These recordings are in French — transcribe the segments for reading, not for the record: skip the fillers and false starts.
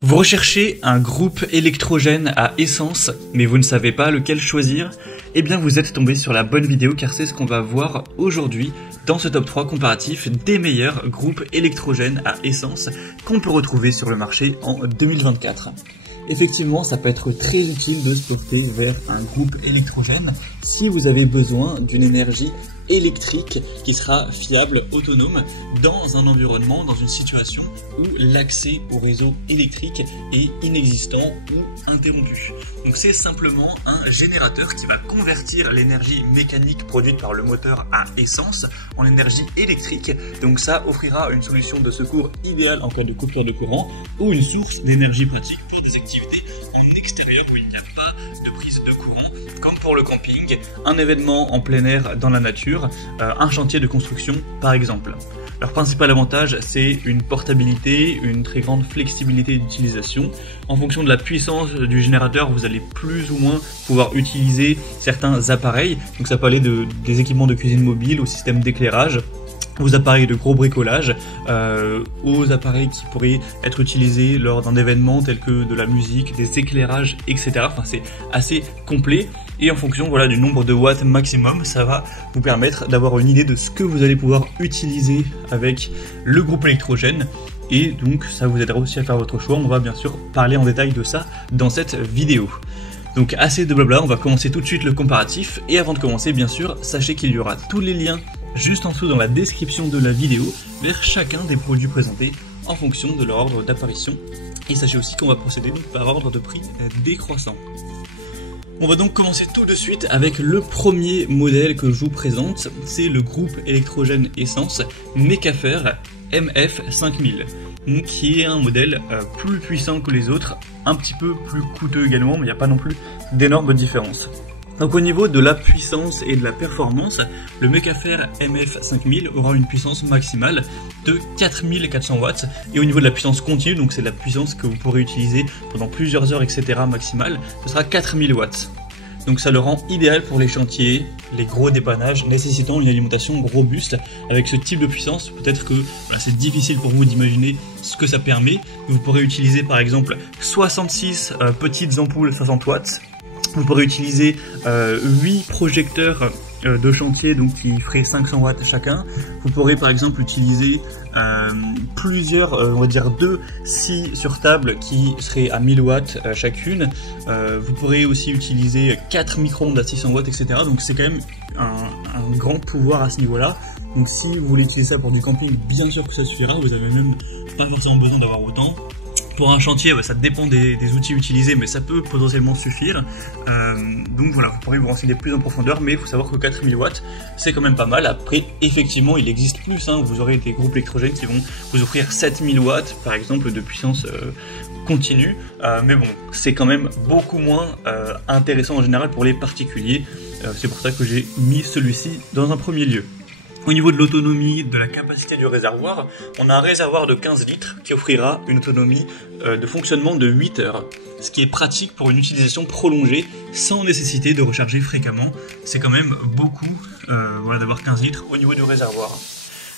Vous recherchez un groupe électrogène à essence, mais vous ne savez pas lequel choisir? Eh bien vous êtes tombé sur la bonne vidéo car c'est ce qu'on va voir aujourd'hui dans ce top 3 comparatif des meilleurs groupes électrogènes à essence qu'on peut retrouver sur le marché en 2024. Effectivement, ça peut être très utile de se porter vers un groupe électrogène si vous avez besoin d'une énergie électrique qui sera fiable, autonome, dans un environnement, dans une situation où l'accès au réseau électrique est inexistant ou interrompu. Donc c'est simplement un générateur qui va convertir l'énergie mécanique produite par le moteur à essence en énergie électrique. Donc ça offrira une solution de secours idéale en cas de coupure de courant ou une source d'énergie pratique pour des activités en extérieur où il n'y a pas de prise de courant, comme pour le camping, un événement en plein air dans la nature, un chantier de construction par exemple. Leur principal avantage, c'est une portabilité, une très grande flexibilité d'utilisation. En fonction de la puissance du générateur, vous allez plus ou moins pouvoir utiliser certains appareils. Donc ça peut aller des équipements de cuisine mobile au système d'éclairage, aux appareils de gros bricolage, aux appareils qui pourraient être utilisés lors d'un événement tel que de la musique, des éclairages, etc. Enfin, c'est assez complet et en fonction du nombre de watts maximum, ça va vous permettre d'avoir une idée de ce que vous allez pouvoir utiliser avec le groupe électrogène. Et donc ça vous aidera aussi à faire votre choix. On va bien sûr parler en détail de ça dans cette vidéo. Donc assez de blabla, on va commencer tout de suite le comparatif. Et avant de commencer, bien sûr, sachez qu'il y aura tous les liens juste en dessous dans la description de la vidéo vers chacun des produits présentés en fonction de leur ordre d'apparition. Et sachez aussi qu'on va procéder donc par ordre de prix décroissant. On va donc commencer tout de suite avec le premier modèle que je vous présente, c'est le groupe électrogène essence Mecafer MF5000, donc qui est un modèle plus puissant que les autres, un petit peu plus coûteux également, mais il n'y a pas non plus d'énormes différences. Donc au niveau de la puissance et de la performance, le Mecafer MF5000 aura une puissance maximale de 4400 watts et au niveau de la puissance continue, donc c'est la puissance que vous pourrez utiliser pendant plusieurs heures, etc. maximale, ce sera 4000 watts. Donc ça le rend idéal pour les chantiers, les gros dépannages nécessitant une alimentation robuste. Avec ce type de puissance, peut-être que c'est difficile pour vous d'imaginer ce que ça permet. Vous pourrez utiliser par exemple 66 petites ampoules 60 watts. Vous pourrez utiliser 8 projecteurs de chantier donc qui feraient 500 watts chacun. Vous pourrez par exemple utiliser plusieurs, on va dire 2 scies sur table qui seraient à 1000 watts chacune. Vous pourrez aussi utiliser 4 micro-ondes à 600 watts, etc. Donc c'est quand même un grand pouvoir à ce niveau-là. Donc si vous voulez utiliser ça pour du camping, bien sûr que ça suffira. Vous avez même pas forcément besoin d'avoir autant. Pour un chantier, ça dépend des outils utilisés, mais ça peut potentiellement suffire. Donc voilà, vous pourrez vous renseigner plus en profondeur, mais il faut savoir que 4000 watts, c'est quand même pas mal. Après, effectivement, il existe plus. Vous aurez des groupes électrogènes qui vont vous offrir 7000 watts, par exemple, de puissance continue. Mais bon, c'est quand même beaucoup moins intéressant en général pour les particuliers. C'est pour ça que j'ai mis celui-ci dans un premier lieu. Au niveau de l'autonomie, de la capacité du réservoir, on a un réservoir de 15 litres qui offrira une autonomie de fonctionnement de 8 heures, ce qui est pratique pour une utilisation prolongée sans nécessité de recharger fréquemment. C'est quand même beaucoup d'avoir 15 litres au niveau du réservoir.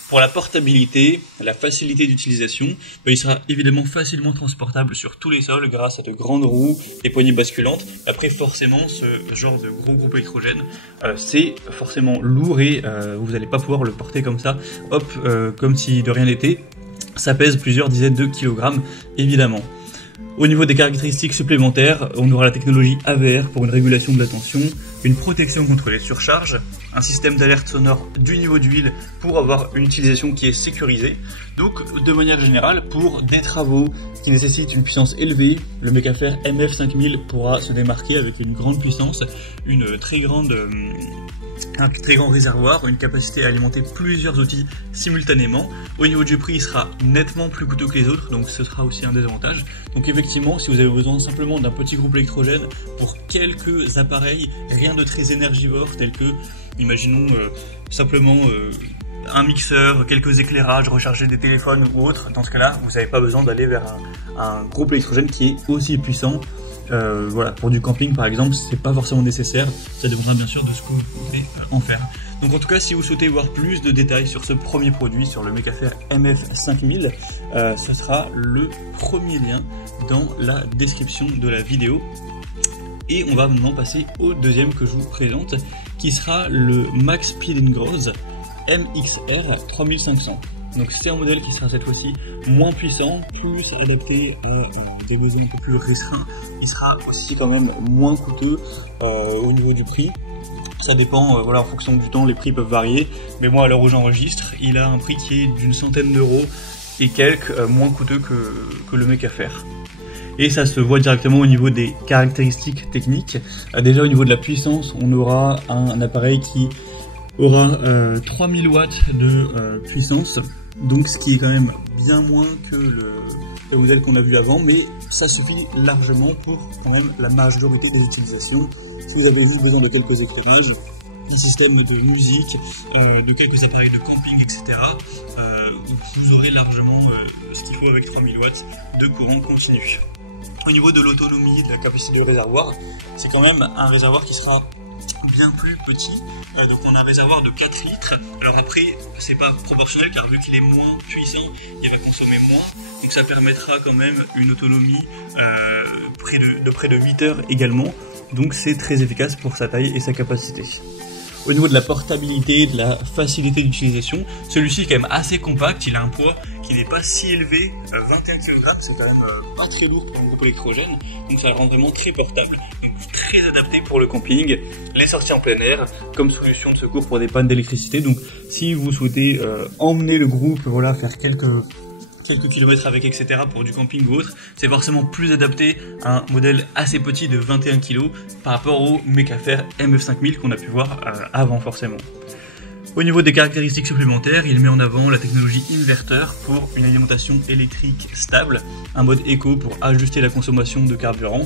Pour la portabilité, la facilité d'utilisation, il sera évidemment facilement transportable sur tous les sols grâce à de grandes roues et poignées basculantes. Après forcément ce genre de gros groupe électrogène c'est forcément lourd et vous n'allez pas pouvoir le porter comme ça, comme si de rien n'était. Ça pèse plusieurs dizaines de kilogrammes évidemment. Au niveau des caractéristiques supplémentaires, on aura la technologie AVR pour une régulation de la tension, une protection contre les surcharges, un système d'alerte sonore du niveau d'huile pour avoir une utilisation qui est sécurisée. Donc de manière générale, pour des travaux qui nécessitent une puissance élevée, le Mecafer MF5000 pourra se démarquer avec une grande puissance, un très grand réservoir, une capacité à alimenter plusieurs outils simultanément. Au niveau du prix, il sera nettement plus coûteux que les autres, donc ce sera aussi un désavantage. Donc effectivement, si vous avez besoin simplement d'un petit groupe électrogène pour quelques appareils, rien de très énergivore, tel que, imaginons simplement un mixeur, quelques éclairages, recharger des téléphones ou autres, dans ce cas-là, vous n'avez pas besoin d'aller vers un groupe électrogène qui est aussi puissant. Pour du camping par exemple, c'est pas forcément nécessaire, ça dépendra bien sûr de ce que vous voulez en faire. Donc en tout cas, si vous souhaitez voir plus de détails sur ce premier produit, sur le Makerfair MF5000, ce sera le premier lien dans la description de la vidéo. Et on va maintenant passer au deuxième que je vous présente, qui sera le Max Speed & Growth MXR 3500. Donc c'est un modèle qui sera cette fois-ci moins puissant, plus adapté à des besoins un peu plus restreints. Il sera aussi quand même moins coûteux au niveau du prix. Ça dépend, voilà, en fonction du temps, les prix peuvent varier. Mais moi, à l'heure où j'enregistre, il a un prix qui est d'une centaine d'euros et quelques, moins coûteux que le Makerfair. Et ça se voit directement au niveau des caractéristiques techniques. Déjà au niveau de la puissance, on aura un appareil qui aura 3000 watts de puissance, donc ce qui est quand même bien moins que le modèle qu'on a vu avant, mais ça suffit largement pour quand même la majorité des utilisations. Si vous avez juste besoin de quelques éclairages, un système de musique, de quelques appareils de camping, etc., vous aurez largement ce qu'il faut avec 3000 watts de courant continu. Au niveau de l'autonomie, de la capacité du réservoir, c'est quand même un réservoir qui sera bien plus petit, donc on a un réservoir de 4 litres, alors après c'est pas proportionnel car vu qu'il est moins puissant, il va consommer moins, donc ça permettra quand même une autonomie de près de 8 heures également, donc c'est très efficace pour sa taille et sa capacité. Au niveau de la portabilité, de la facilité d'utilisation, celui-ci est quand même assez compact, il a un poids qui n'est pas si élevé, 21 kg, c'est quand même pas très lourd pour un groupe électrogène, donc ça le rend vraiment très portable, donc très adapté pour le camping, les sorties en plein air, comme solution de secours pour des pannes d'électricité. Donc si vous souhaitez emmener le groupe, voilà, faire quelques kilomètres avec, etc. pour du camping ou autre, c'est forcément plus adapté à un modèle assez petit de 21 kg par rapport au Makerfair MF5000 qu'on a pu voir avant forcément. Au niveau des caractéristiques supplémentaires, il met en avant la technologie inverteur pour une alimentation électrique stable, un mode éco pour ajuster la consommation de carburant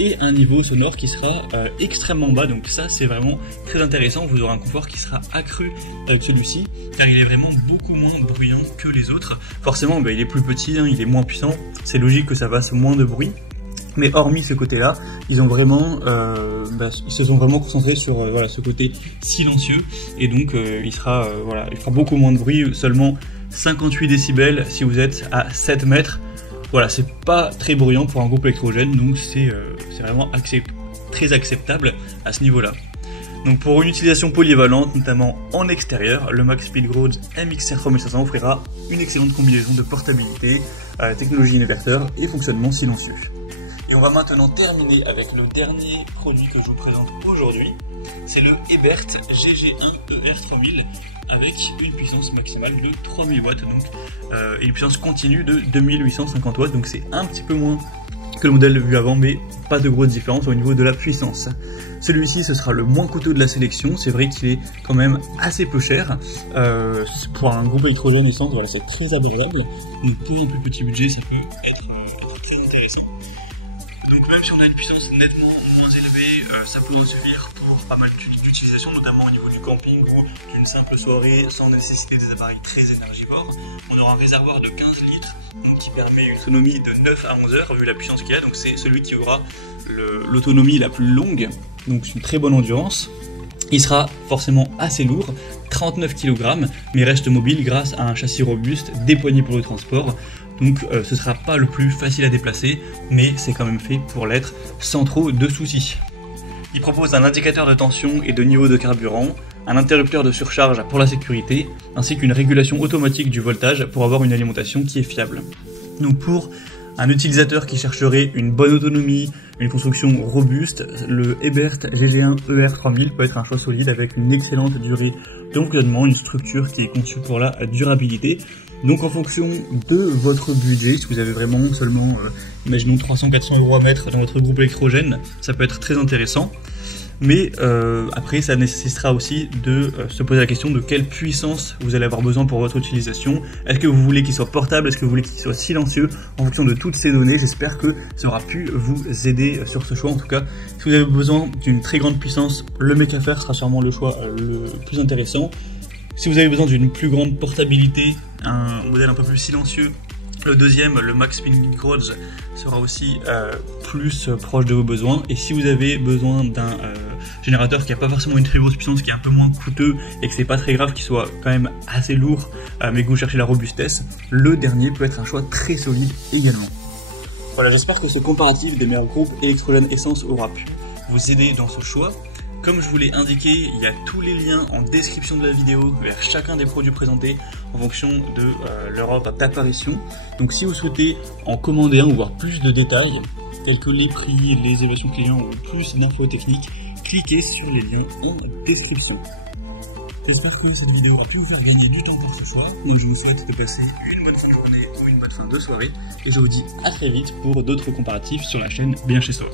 et un niveau sonore qui sera extrêmement bas, donc ça c'est vraiment très intéressant, vous aurez un confort qui sera accru avec celui-ci car il est vraiment beaucoup moins bruyant que les autres. Forcément il est plus petit, il est moins puissant, c'est logique que ça fasse moins de bruit. Mais hormis ce côté-là, ils ont vraiment, ils se sont vraiment concentrés sur voilà, ce côté silencieux et donc il fera beaucoup moins de bruit, seulement 58 décibels si vous êtes à 7 mètres. Voilà, c'est pas très bruyant pour un groupe électrogène, donc c'est vraiment très acceptable à ce niveau-là. Donc pour une utilisation polyvalente, notamment en extérieur, le Max Speed & Growth MXR 3500 offrira une excellente combinaison de portabilité, technologie inverteur et fonctionnement silencieux. Et on va maintenant terminer avec le dernier produit que je vous présente aujourd'hui, c'est le Ebert GG1 ER3000 avec une puissance maximale de 3000 watts donc, et une puissance continue de 2850 watts, donc c'est un petit peu moins que le modèle vu avant, mais pas de grosse différence au niveau de la puissance. Celui-ci, ce sera le moins coûteux de la sélection, c'est vrai qu'il est quand même assez peu cher, pour un groupe électrogène essence, voilà, c'est très agréable, donc pour un plus petit budget, ça peut être très intéressant. Donc même si on a une puissance nettement moins élevée, ça peut nous suffire pour pas mal d'utilisation, notamment au niveau du camping ou d'une simple soirée sans nécessiter des appareils très énergivores. On aura un réservoir de 15 litres donc qui permet une autonomie de 9 à 11 heures vu la puissance qu'il a, donc c'est celui qui aura l'autonomie la plus longue, donc c'est une très bonne endurance. Il sera forcément assez lourd, 39 kg, mais reste mobile grâce à un châssis robuste, des poignées pour le transport. Donc ce sera pas le plus facile à déplacer, mais c'est quand même fait pour l'être sans trop de soucis. Il propose un indicateur de tension et de niveau de carburant, un interrupteur de surcharge pour la sécurité, ainsi qu'une régulation automatique du voltage pour avoir une alimentation qui est fiable. Donc pour un utilisateur qui chercherait une bonne autonomie, une construction robuste, le Ebert GG1 ER3000 peut être un choix solide avec une excellente durée de fonctionnement, une structure qui est conçue pour la durabilité. Donc en fonction de votre budget, si vous avez vraiment seulement, imaginons 300-400 € à mettre dans votre groupe électrogène, ça peut être très intéressant. Mais après, ça nécessitera aussi de se poser la question de quelle puissance vous allez avoir besoin pour votre utilisation. Est-ce que vous voulez qu'il soit portable? Est-ce que vous voulez qu'il soit silencieux? En fonction de toutes ces données, j'espère que ça aura pu vous aider sur ce choix. En tout cas, si vous avez besoin d'une très grande puissance, le Makerfair sera sûrement le choix le plus intéressant. Si vous avez besoin d'une plus grande portabilité, un modèle un peu plus silencieux, le deuxième, le Max Speed & Growth, sera aussi plus proche de vos besoins. Et si vous avez besoin d'un générateur qui n'a pas forcément une très grosse puissance, qui est un peu moins coûteux et que c'est pas très grave qu'il soit quand même assez lourd, mais que vous cherchez la robustesse, le dernier peut être un choix très solide également. Voilà, j'espère que ce comparatif des meilleurs groupes électrogène essence aura pu vous aider dans ce choix. Comme je vous l'ai indiqué, il y a tous les liens en description de la vidéo vers chacun des produits présentés en fonction de leur ordre d'apparition. Donc si vous souhaitez en commander un ou voir plus de détails, tels que les prix, les évaluations clients ou plus d'infos techniques, cliquez sur les liens en description. J'espère que cette vidéo aura pu vous faire gagner du temps pour ce choix. Moi je vous souhaite de passer une bonne fin de journée ou une bonne fin de soirée et je vous dis à très vite pour d'autres comparatifs sur la chaîne Bien Chez Soi.